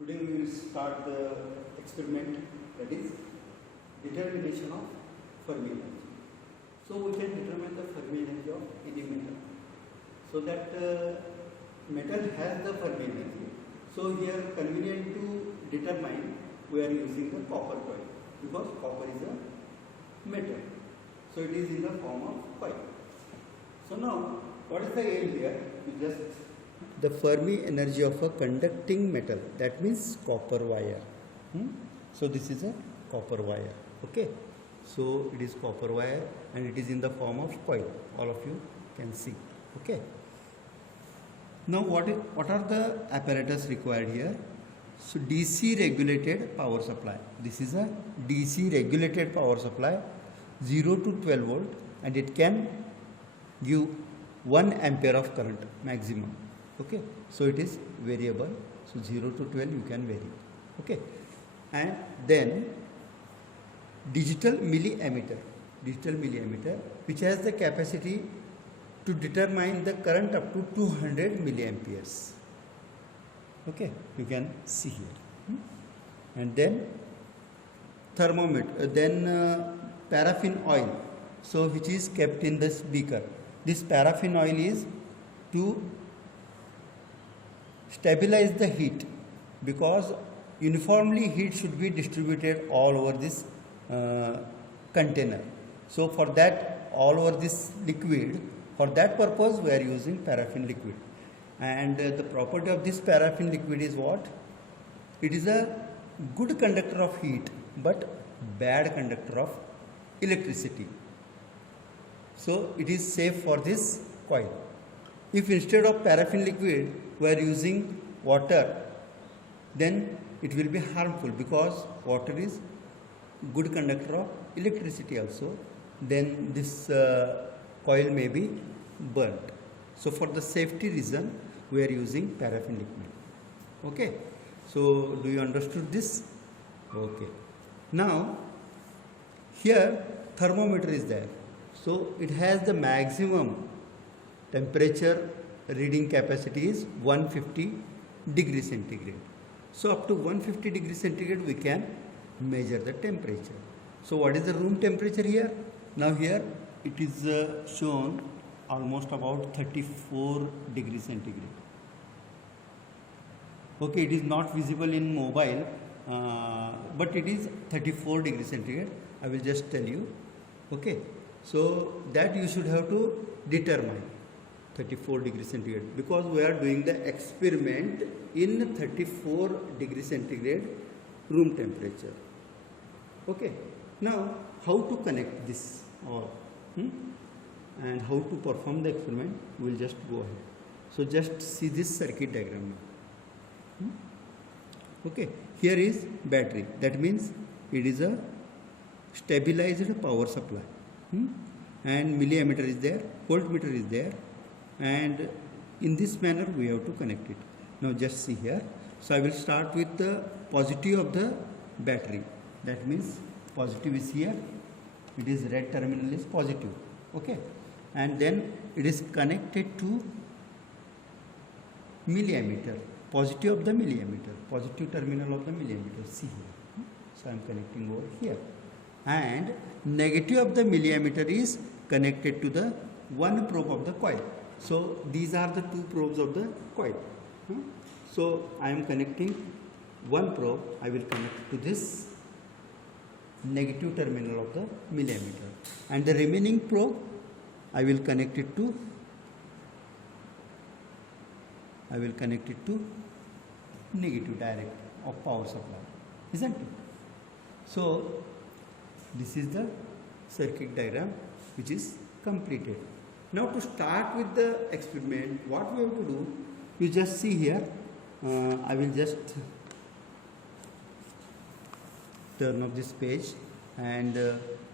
Today we will start the experiment, that is determination of Fermi energy. So we can determine the Fermi energy of any metal. So that metal has the Fermi energy. So here convenient to determine, we are using the copper coil because copper is a metal. So it is in the form of coil. So now what is the aim here? We just the Fermi energy of a conducting metal, that means copper wire. So this is a copper wire. Okay, so it is copper wire and it is in the form of coil. All of you can see. Okay, now what are the apparatus required here? So DC regulated power supply. This is a DC regulated power supply, 0 to 12 volt, and it can give 1 ampere of current maximum. Okay, so it is variable. So 0 to 12 you can vary. Okay, and then digital milliammeter, which has the capacity to determine the current up to 200 milliamperes. Okay, you can see here. And then thermometer, then paraffin oil, so which is kept in this beaker. This paraffin oil is to stabilize the heat, because uniformly heat should be distributed all over this container. So for that, all over this liquid, for that purpose we are using paraffin liquid. And the property of this paraffin liquid is what? It is a good conductor of heat but bad conductor of electricity. So it is safe for this coil. If instead of paraffin liquid we are using water, then it will be harmful, because water is good conductor of electricity also. Then this coil may be burnt. So for the safety reason we are using paraffin liquid. Okay, so do you understood this? Okay, now here thermometer is there. So it has the maximum temperature reading capacity is 150 degrees centigrade. So up to 150 degrees centigrade we can measure the temperature. So what is the room temperature here? Now here it is shown almost about 34 degrees centigrade. Okay, it is not visible in mobile, but it is 34 degrees centigrade. I will just tell you. Okay, so that you should have to determine 34 degrees centigrade, because we are doing the experiment in 34 degrees centigrade room temperature. Okay, now how to connect this all and how to perform the experiment, we will just go ahead. So just see this circuit diagram now. Okay, here is battery, that means it is a stabilized power supply, and milliammeter is there, voltmeter is there, and in this manner we have to connect it. Now just see here. So I will start with the positive of the battery, that means positive is here, it is red terminal is positive. Okay, and then it is connected to milliammeter, positive of the milliammeter, positive terminal of the milliammeter, see here. So I am connecting over here, and negative of the milliammeter is connected to the one probe of the coil. So these are the two probes of the coil. So I am connecting one probe, I will connect to this negative terminal of the milliammeter, and the remaining probe I will connect it to negative direct of power supply, isn't it? So this is the circuit diagram which is completed. Now to start with the experiment, what we have to do, you just see here, I will just turn off this page and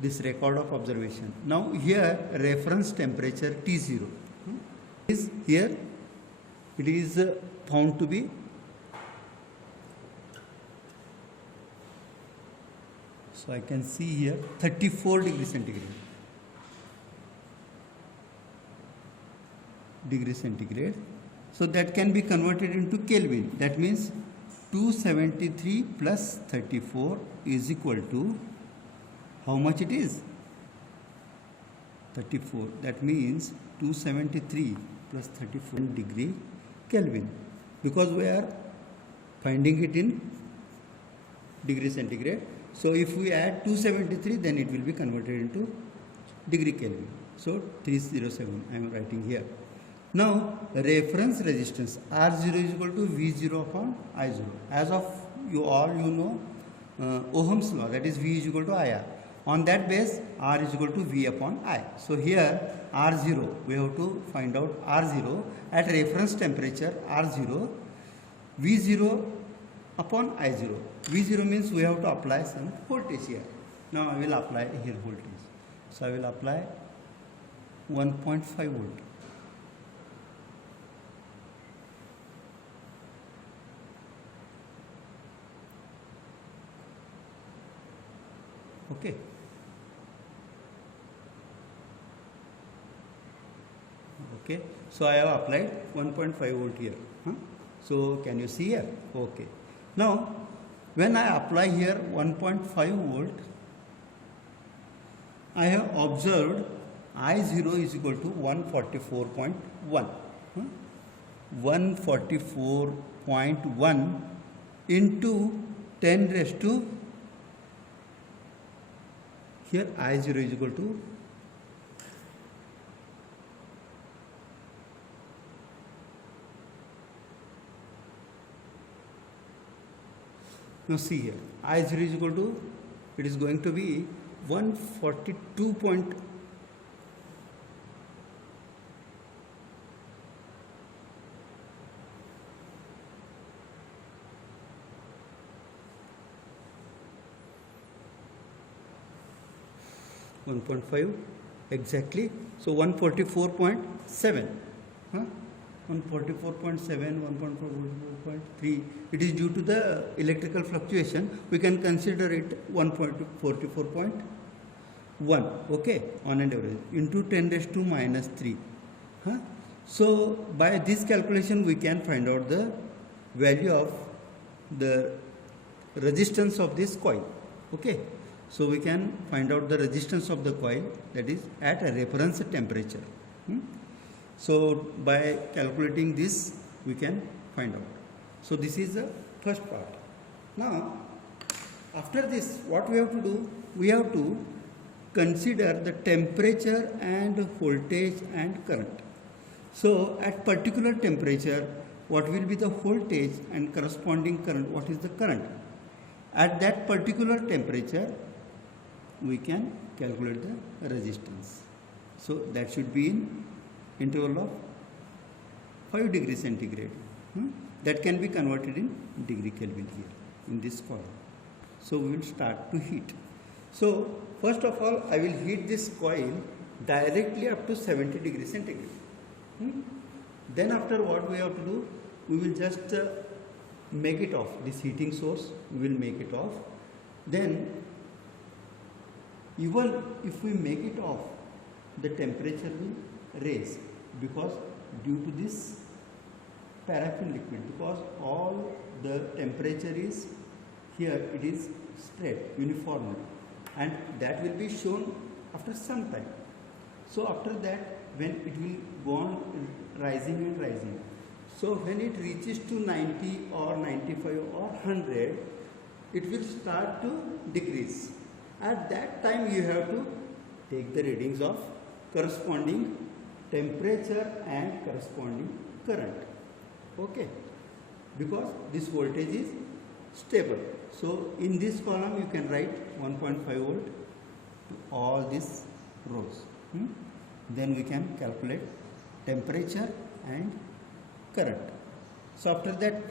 this record of observation. Now here reference temperature T0 is here, it is found to be, so I can see here 34 degrees centigrade. So that can be converted into Kelvin, that means 273 plus 34 is equal to, how much it is? 34. That means 273 plus 34 degree Kelvin, because we are finding it in degree centigrade. So if we add 273, then it will be converted into degree Kelvin. So 307 I am writing here. Now reference resistance R0 is equal to V0 upon I0. As of you all you know Ohm's law, that is V is equal to IR. On that base R is equal to V upon I. So here R0, we have to find out R0 at reference temperature R0, V0 upon I0. V0 means we have to apply some voltage here. Now I will apply here voltage. So I will apply 1.5 volt. Okay. Okay. So I have applied 1.5 volt here. So can you see here? Okay. Now when I apply here 1.5 volt, I have observed I0 is equal to 144.1. 144.1 into 10 raised to, here I0 is equal to now see here I0 is equal to, it is going to be 142. 1.5 exactly. So 144.7. 144.7, 1.43. It is due to the electrical fluctuation. We can consider it 144.1. Okay, on an average into 10 raised to minus 3. So by this calculation we can find out the value of the resistance of this coil. Okay. So we can find out the resistance of the coil, that is at a reference temperature. So by calculating this we can find out. So this is the first part. Now after this what we have to do? We have to consider the temperature and voltage and current. So at particular temperature what will be the voltage and corresponding current, what is the current? At that particular temperature we can calculate the resistance. So that should be in interval of 5 degrees centigrade. That can be converted in degree Kelvin here in this column. So we will start to heat. So first of all I will heat this coil directly up to 70 degrees centigrade. Then after what we have to do? We will just make it off. This heating source we will make it off. Then even if we make it off, the temperature will raise, because due to this paraffin liquid, because all the temperature is here, it is straight uniformly, and that will be shown after some time. So after that when it will go on rising and rising, so when it reaches to 90 or 95 or 100, it will start to decrease. At that time you have to take the readings of corresponding temperature and corresponding current. Okay, because this voltage is stable. So in this column you can write 1.5 volt to all these rows. Then we can calculate temperature and current. So after that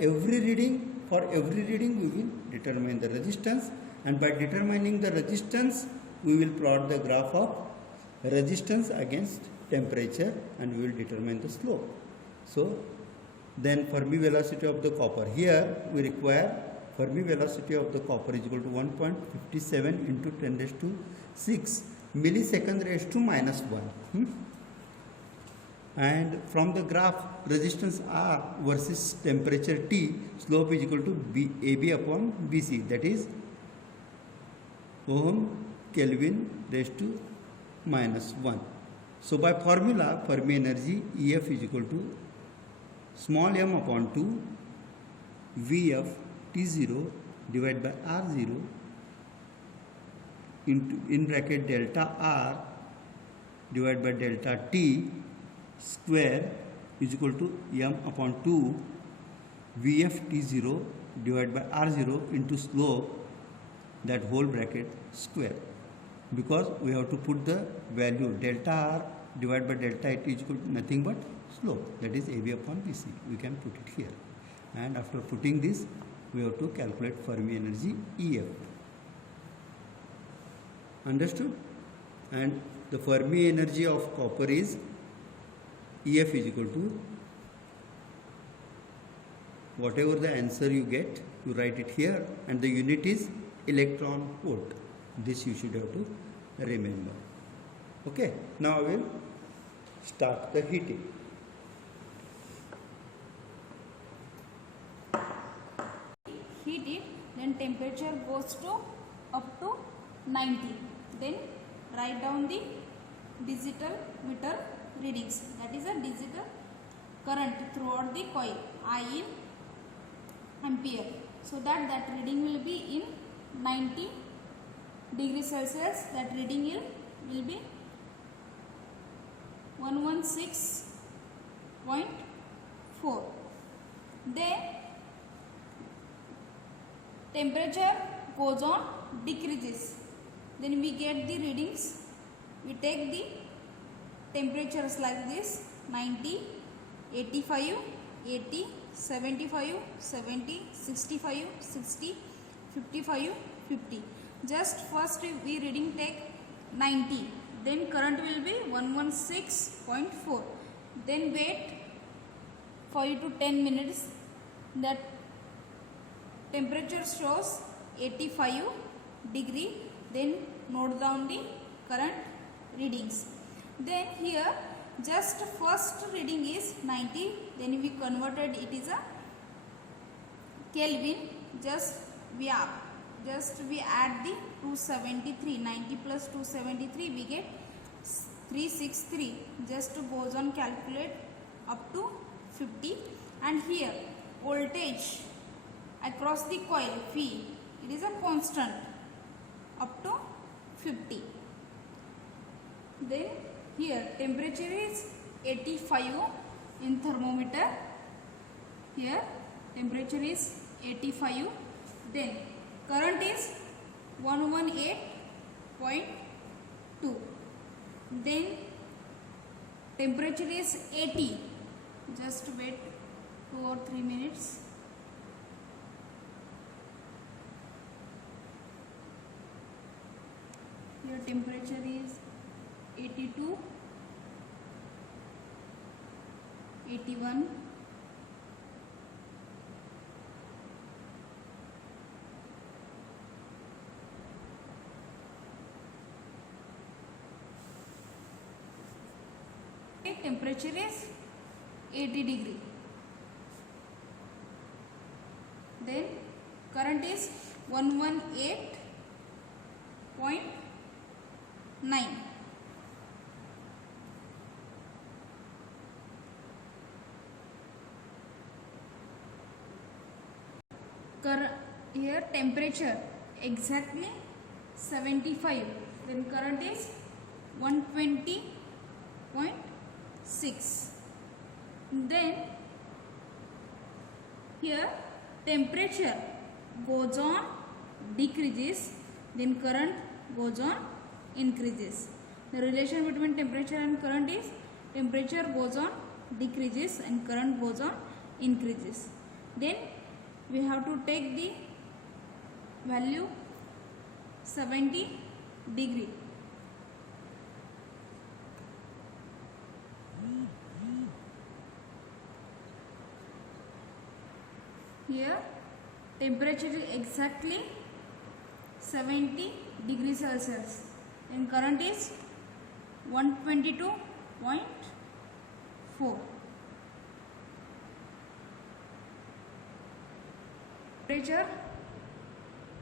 for every reading we will determine the resistance, and by determining the resistance we will plot the graph of resistance against temperature and we will determine the slope. So then Fermi velocity of the copper, here we require Fermi velocity of the copper is equal to 1.57 into 10 raised to 6 millisecond raised to minus 1. And from the graph, resistance R versus temperature T, slope is equal to AB upon BC, that is ohm Kelvin raised to -1. So by formula, Fermi energy EF is equal to small m upon 2 Vf T0 divided by R0 into in bracket delta R divided by delta T square is equal to m upon 2 Vf T0 divided by R0 into slope, that whole bracket square, because we have to put the value delta R divided by delta T is equal to nothing but slope, that is AB upon BC. We can put it here, and after putting this we have to calculate Fermi energy EF. Understood? And the Fermi energy of copper is EF is equal to, whatever the answer you get, you write it here, and the unit is electron volt. This you should have to remember. Okay, now I will start the heating. Heat it, then temperature goes to up to 90. Then write down the digital meter readings, that is a digital current throughout the coil, I in ampere, so that reading will be in 90 degrees Celsius. That reading will be 116.4. Then temperature goes on decreases, then we get the readings. We take the temperatures like this: 90, 85, 80, 75, 70, 65, 60, 55, 50. Just first we reading take 90, then current will be 116.4. Then wait 5 to 10 minutes, that temperature shows 85 degree. Then note down the current readings. Then here just first reading is 90, then we converted it is a Kelvin. Just we add the 273, 90 plus 273 we get 363. Just goes on calculate up to 50. And here voltage across the coil phi, it is a constant up to 50. Then here temperature is 85 in thermometer. Here temperature is 85. Then current is 118.2. Then temperature is 80. Just wait 2 or 3 minutes. Here temperature is 82, 81, 8. Temperature is 80 degree. Then current is 118.9. Here temperature exactly 75, then current is 120.6. Then here temperature goes on decreases, then current goes on increases. The relation between temperature and current is temperature goes on decreases and current goes on increases. Then we have to take the value 70 degree. Here temperature is exactly 70 degrees Celsius and current is 122.5. 4. Temperature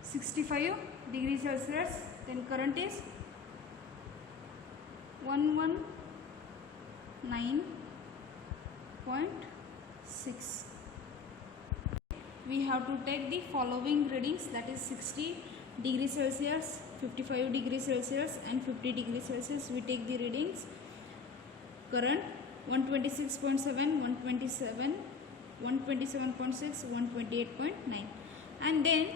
65 degrees Celsius. Then current is 119.6. We have to take the following readings, that is 60 degrees Celsius, 55 degrees Celsius and 50 degrees Celsius. We take the readings. Current 126.7, 127, 127.6, 128.9, and then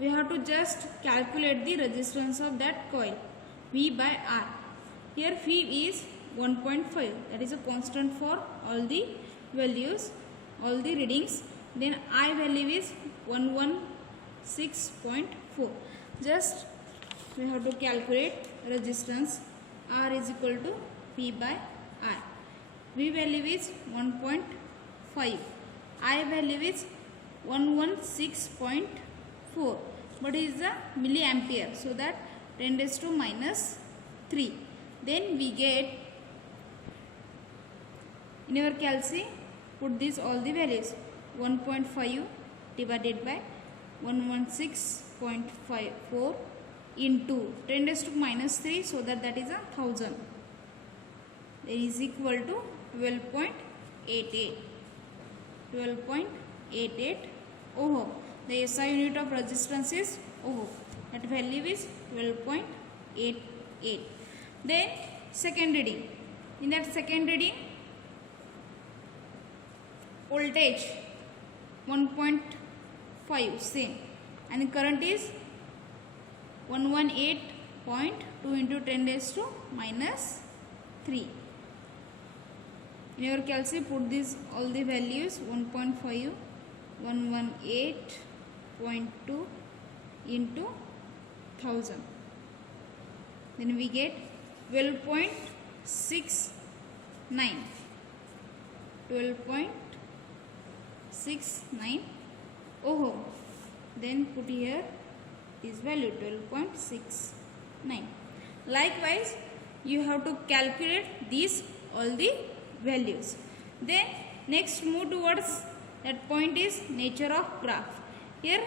we have to just calculate the resistance of that coil, V by R. Here V is 1.5, that is a constant for all the values, all the readings. Then I value is 116.4. Just we have to calculate resistance. R is equal to V by I. V value is 1.5. I value is 116.4. But is the milliampere, so that 10 raised to minus 3. Then we get, in your calci, put these all the values. 1.5 divided by 116.54 into 10 raised to minus 3, so that is 1000. That is equal to 12.88. 12.88 ohm. The SI unit of resistance is ohm. That value is 12.88. Then second reading. In that second reading, voltage 1.5 same, and the current is 118.2 into 10 raised to minus 3. In your calci, put these all the values. 1.5, 118.2 into 1000. Then we get 12.69. 12.69 ohm. Then put here this value 12.69. Likewise, you have to calculate these all the values. Then next move towards that point is nature of graph. Here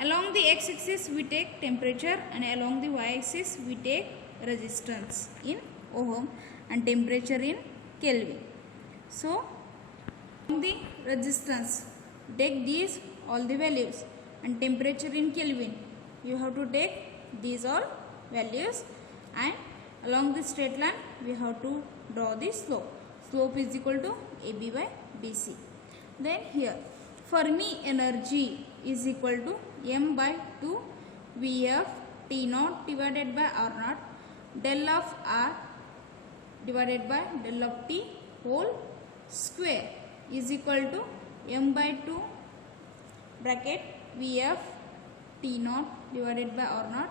along the x-axis we take temperature, and along the y-axis we take resistance in ohm and temperature in Kelvin. So on the resistance, take these all the values, and temperature in Kelvin you have to take these all values, and along the straight line we have to draw the slope. Slope is equal to AB by BC. Then here Fermi energy is equal to m by 2 Vf T naught divided by R naught, del of R divided by del of T whole square is equal to m by 2 bracket Vf T naught divided by R naught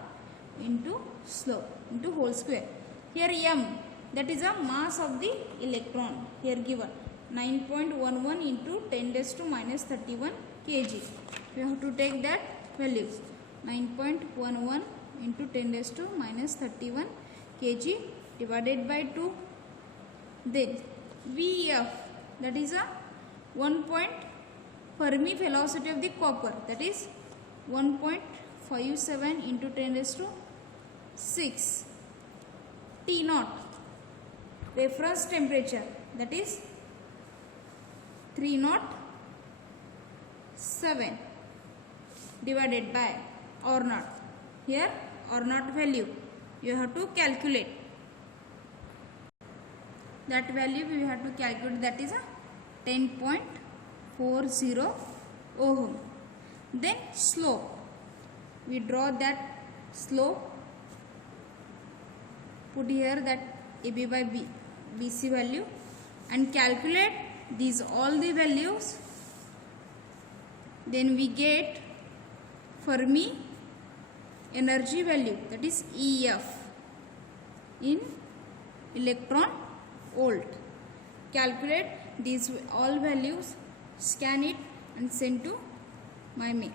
into slope into whole square. Here m, that is a mass of the electron, here given 9.11 into 10 raised to minus 31 kg. We have to take that values. 9.11 into 10 raised to minus 31 kg divided by 2. Then Vf, that is a 1 point Fermi velocity of the copper, that is 1.57 into 10 raised to 6. T naught, reference temperature, that is 307 divided by R naught. Here R naught value you have to calculate. That value we have to calculate, that is a 10.40 ohm. Then slope, we draw that slope, put here that AB by BC value, and calculate these all the values. Then we get Fermi energy value, that is EF in electron volt. Calculate these all values, scan it and send to my mail.